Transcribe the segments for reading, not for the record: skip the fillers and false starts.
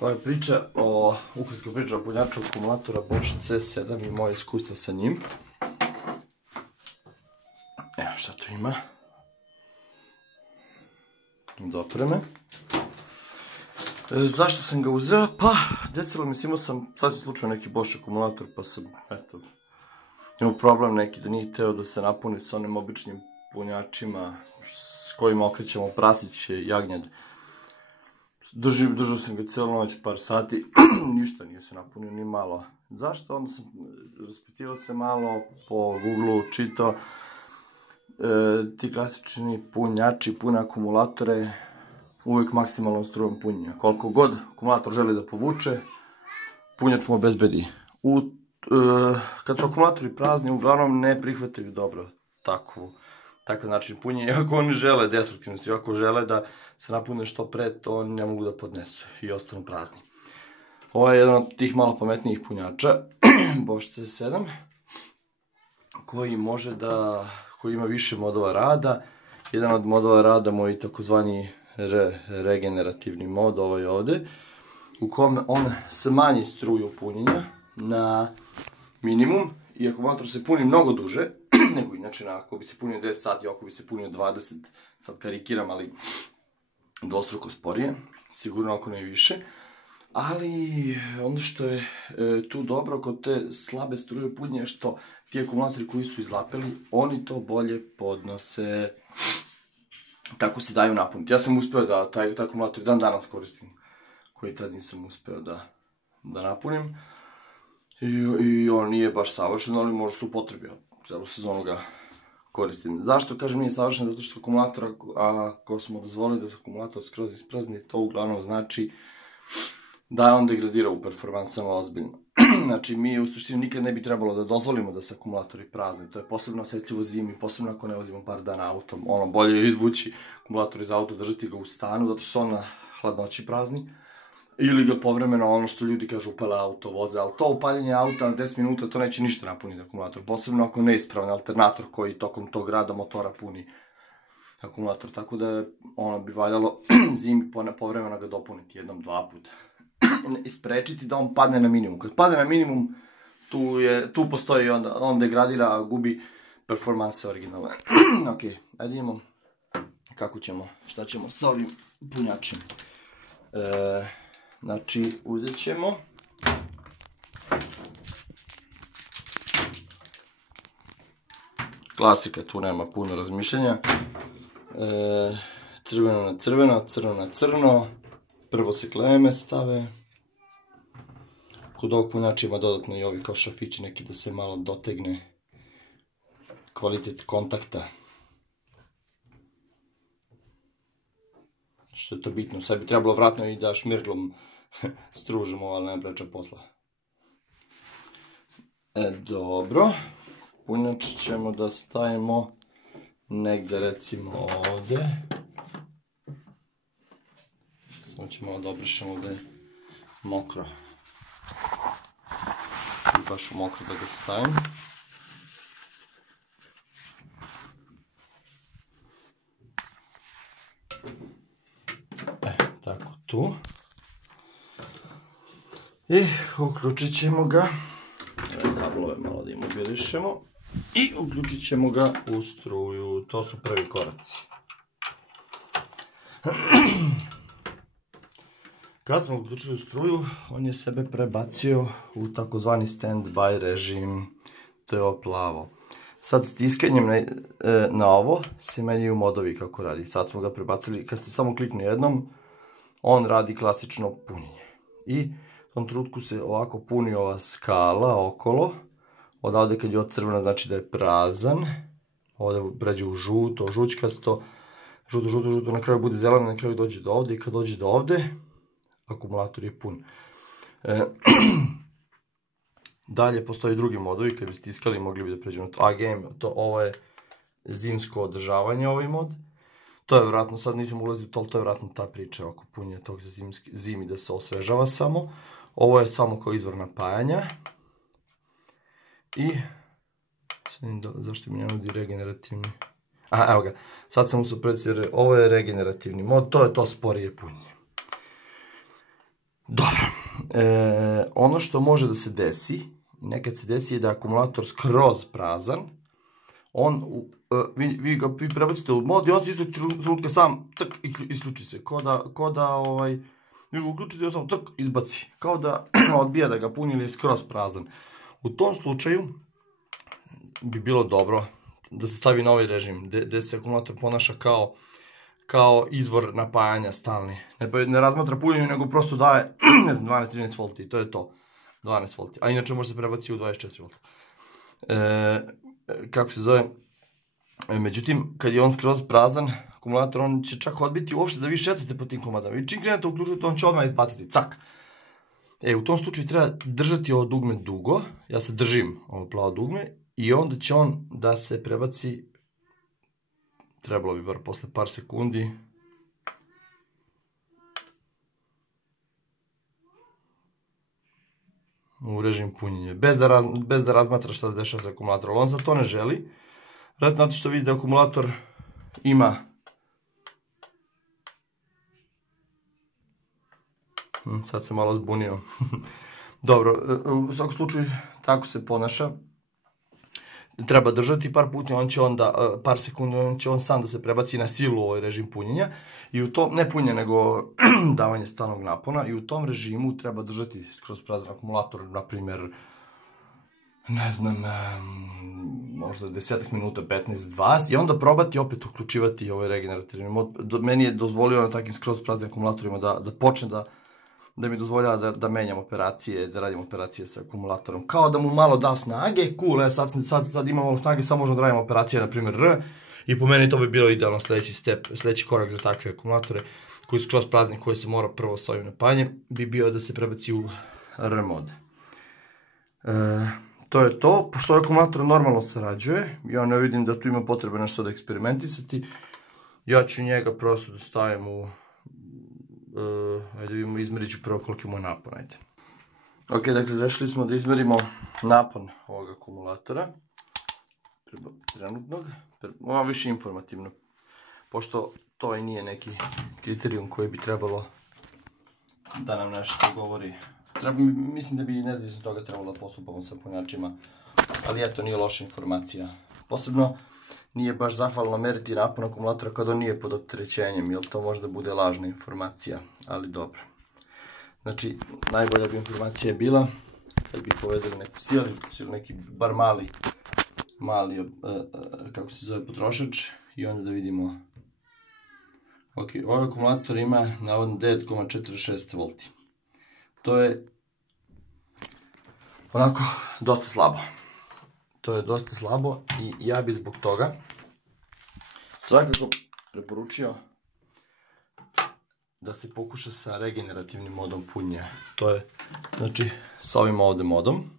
Ova ukratko priča o punjaču akumulatora Bosch C7 i moje iskustvo sa njim. Evo šta tu ima. Od opreme. Zašto sam ga uzeo? Pa, desilo mi se, imao sam sasvim slučajno neki Bosch akumulator, pa sam, eto, imao problem neki da nije hteo da se napuni sa onim običnim punjačima s kojima okrećemo prasiće, jagnjad. Držao sam ga cijelu noć, par sati, ništa nije se napunio, ni malo. Zašto? Onda sam raspitivao se malo po Google-u, čitao. Ti klasični punjači, pune akumulatore, uvijek maksimalnom strujom punjenja. Koliko god akumulator želi da povuče, punjač mu obezbedi. Kad su akumulatori prazni, uglavnom ne prihvataju dobro takav način punjenja. Iako oni žele destruktivnost, iako žele da se napune što pre, to oni ne mogu da podnesu i ostanu prazni. Ovo je jedan od tih malo pametnijih punjača, Bosch C7, koji ima više modova rada. Jedan od modova rada mu je takozvani regenerativni mod, ovaj ovde, u kome on smanji struju punjenja na minimum i akumulator se puni mnogo duže nego inače, ako bi se punio 10 sati, ako bi se punio 20, sad karikiram, ali dvostruko sporije, sigurno ako ne više. Ali ono što je tu dobro kod te slabe struje punjenja je što ti akumulatori koji su izlapeli, oni to bolje podnose, tako se daju napuniti. Ja sam uspeo da taj akumulator dan danas koristim, koji tad nisam uspeo da napunim. I on nije baš savršen, ali možda se upotrebio. Celu sezonu ga koristim. Zašto kažem nije savršen? Zato što akumulator, ako smo dozvolili da se akumulator skroz isprazni, to uglavnom znači da on degradira u performansama ozbiljno. Znači, mi u suštini nikad ne bi trebalo da dozvolimo da se akumulatori prazni. To je posebno osetljivo zimi, posebno ako ne vozimo par dana autom. Bolje je izvući akumulator iz auta, držati ga u stanu, zato što su on na hladnoći prazni. Ili ga povremeno, ono što ljudi kažu, upale auto, voze, ali to upaljenje auta na 10 minuta, to neće ništa napuniti akumulator. Posebno ako neispravan alternator koji tokom tog rada motora puni akumulator. Tako da bi valjalo zimi povremeno ga dopuniti jednom, dva puta. I sprečiti da on padne na minimum. Kad padne na minimum, tu postoji, on degradira, gubi performanse originalne. Ok, ajde imamo šta ćemo s ovim punjačem. Znači, uzet ćemo klasika, tu nema puno razmišljanja. Crveno na crveno, crno na crno. Prvo se kleme stave. Kod ovog punjača ima dodatno i ovi kao šafići neki da se malo dotegne kvalitet kontakta. Što je to bitno, sad bi trebalo vratno i da šmirglom stružemo, ali ne preča posla. Dobro, punjač ćemo da stavimo negde recimo ovde. Samo ćemo da obrišemo ovde mokro. I baš u mokro da ga stavim. Tako tu. I uključit ćemo ga. Kablove malo da imobilišemo. I uključit ćemo ga u struju. To su prvi koraci. Kad smo uključili u struju, on je sebe prebacio u takozvani stand-by režim. To je ovo plavo. Sad stiskanjem na ovo se menjaju modovi kako radi. Sad smo ga prebacili, kad se samo klikne jednom, on radi klasično punjenje. I u tom trenutku se ovako puni ova skala okolo. Odavde kad je od crvena znači da je prazan. Ovde pređe u žuto, žućkasto. Žuto, na kraju bude zeleno, na kraju dođe do ovde. I kad dođe do ovde, akumulator je pun. Dalje postoji drugi modovi, kad bi stiskali mogli bi da pređemo na to. AGM, ovo je zimsko održavanje, ovaj mod. To je vjerojatno, sad nisam ulazio u to, ali to je vjerojatno ta priča oko punjenja tog za zimi da se osvežava samo. Ovo je samo kao izvor napajanja. I, zašto mi ne nudi regenerativni? Aha, evo ga, sad sam uspio predstaviti, ovo je regenerativni mod, to je to sporije punjenje. Dobro. Ono što može da se desi, nekad se desi je da je akumulator skroz prazan, vi prebacite u mod i on se istog trenutka sam cak isključi se, ko da vi ga uključite i on samo cak izbaci, kao da odbija da ga puni ili je skroz prazan. U tom slučaju bi bilo dobro da se stavi novi režim, gde se akumulator ponaša kao izvor napajanja stalni. Ne razmatra punjenju, nego prosto daje, ne znam, 12-13 volti i to je to. 12 volti, a inače može se prebaci u 24 volta. Kako se zove? Međutim, kad je on skroz prazan, akumulator, on će čak odbiti uopšte da vi šetate po tim komadama. I čim krenete uključiti, on će odmah izbaciti, cak. U tom slučaju treba držati ovo dugme dugo, ja se držim ovo plavo dugme, i onda će on da se prebaci, trebalo bi bar posle par sekundi, u režim punjenja, bez da razmatra šta se dešava sa akumulatorom. On za to ne želi, vjerojatno zato što vidi da akumulator ima sad se malo zbunio. Dobro, u svakom slučaju tako se ponaša. Treba držati par puta, par sekundi, on će on sam da se prebaci na silu u ovaj režim punjenja. I u tom, ne punjenja, nego davanje stalnog napona. I u tom režimu treba držati skroz prazan akumulator, na primjer, ne znam, možda 10 minuta, 15-20, i onda probati opet uključivati ovaj regenerativni mod. Meni je dozvolio na takvim skroz praznim akumulatorima da počne da mi dozvoljava da menjam operacije, da radim operacije sa akumulatorom. Kao da mu malo da snage, cool, sad imam malo snage, samo možemo da radim operacije, na primjer R, i po meni to bi bilo idealno sledeći korak za takve akumulatore koji su skroz prazni, koji se mora prvo sa ovim napajanjem, bi bio da se prebaci u R mod. To je to, pošto ovaj akumulator normalno sarađuje, ja ne vidim da tu ima potrebe nešto da eksperimentisati, ja ću njega prosto da stavim u, ajde vidimo, izmerit ću prvo koliko je moj napon, ajde. Ok, dakle, rešili smo da izmerimo napon ovog akumulatora, trenutnog, ovo više informativno, pošto to i nije neki kriterijum koji bi trebalo da nam nešto govori. Mislim da bi nezavisno toga trebalo da postupamo sa punjačima, ali eto, nije loša informacija. Posebno nije baš zahvalno meriti napon akumulatora kada on nije pod opterećenjem, jer to možda bude lažna informacija, ali dobro. Znači, najbolja bi informacija bila kad bi povezali neku sijalicu ili neki bar mali, kako se zove, potrošač, i onda da vidimo. Ok, ovaj akumulator ima navodno 9,46 V. To je onako dosta slabo. To je dosta slabo i ja bi zbog toga svakako preporučio da se pokuša sa regenerativnim modom punjenja. To je, znači, sa ovim ovde modom.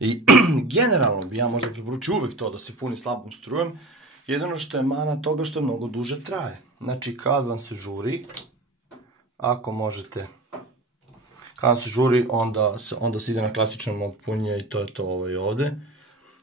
I generalno bi ja možda preporučio uvek to da se puni slabom strujom, jedino što je mana toga što mnogo duže traje. Znači, kad vam se žuri, ako možete, kad vam se žuri, onda se ide na klasičan mod punjenja i to je to ovde.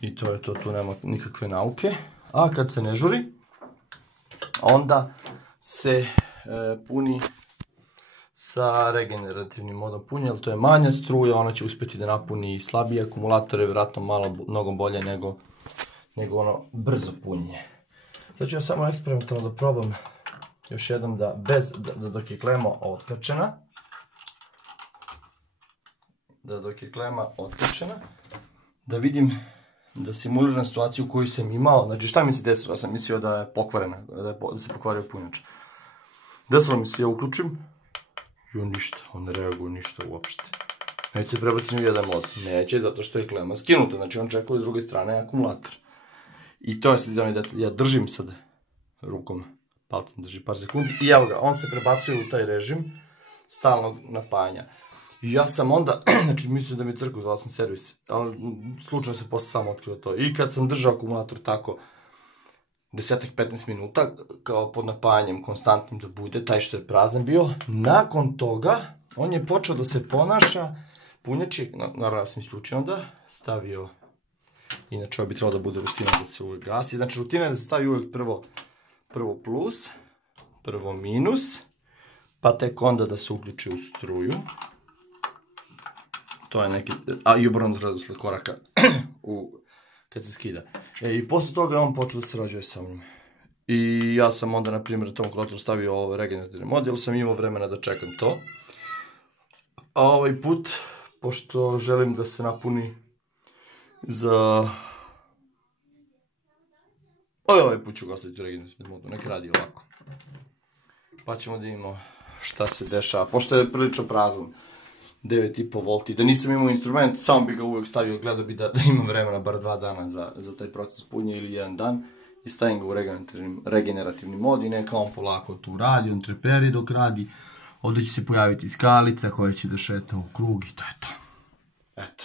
I to je to, tu nema nikakve nauke. A kad se ne žuri, onda se puni sa regenerativnim modom punjenja, jer to je manja struja, ona će uspjeti da napuni slabije akumulatore, vjerojatno mnogo bolje nego ono brzo punjenje. Sad ću ja samo eksperimentalno da probam još jednom da dok je klema otkačena, da vidim, da simuliram situaciju koju sam imao. Znači, šta mi se desilo? Ja sam mislio da je pokvarena, da se pokvario punjač. Desilo mi se, ja uključim i on ništa, on ne reaguje ništa uopšte. Neće se prebaciti u jedan mod. Neće, zato što je klema skinuta, znači on čekuje s druge strane akumulator. I to je sad idealno, ja držim sad rukom, palcem drži par sekundi i evo ga, on se prebacuje u taj režim stalnog napajanja. I ja sam onda, znači mislim da mi je crkao, zvao sam servis, ali slučajno se posle samo otkrio to. I kad sam držao akumulator tako 10-15 minuta, kao pod napajanjem konstantnim da bude, taj što je prazan bio, nakon toga on je počeo da se ponaša, punjač je, naravno ja sam isključio onda, stavio, inače ovo bi trebalo da bude rutina da se uvek gasi, znači rutina je da se stavi uvek prvo plus, prvo minus, pa tek onda da se uključi u struju. To je neki, i obrnuto redosled koraka kad se skida. I posle toga je on počeo da sarađuje sa mnom. I ja sam onda, na primjer, na tom kolektoru stavio ovo regenerativni mod, jer sam imao vremena da čekam to. A ovaj put, pošto želim da se napuni za... Ovaj put ću ga ostaviti u regenerativnom modu, nek radi ovako. Pa ćemo da imamo šta se dešava, pošto je prilično prazan. 9,5 V, da nisam imao instrument, samo bi ga uvek stavio, gledao bi da imam vremena bar 2 dana za taj proces punje ili 1 dan i stavim ga u regenerativni mod i neka on polako tu radi, on treperi dok radi, ovdje će se pojaviti skalica koja će da šeta u krug i to je to. Eto.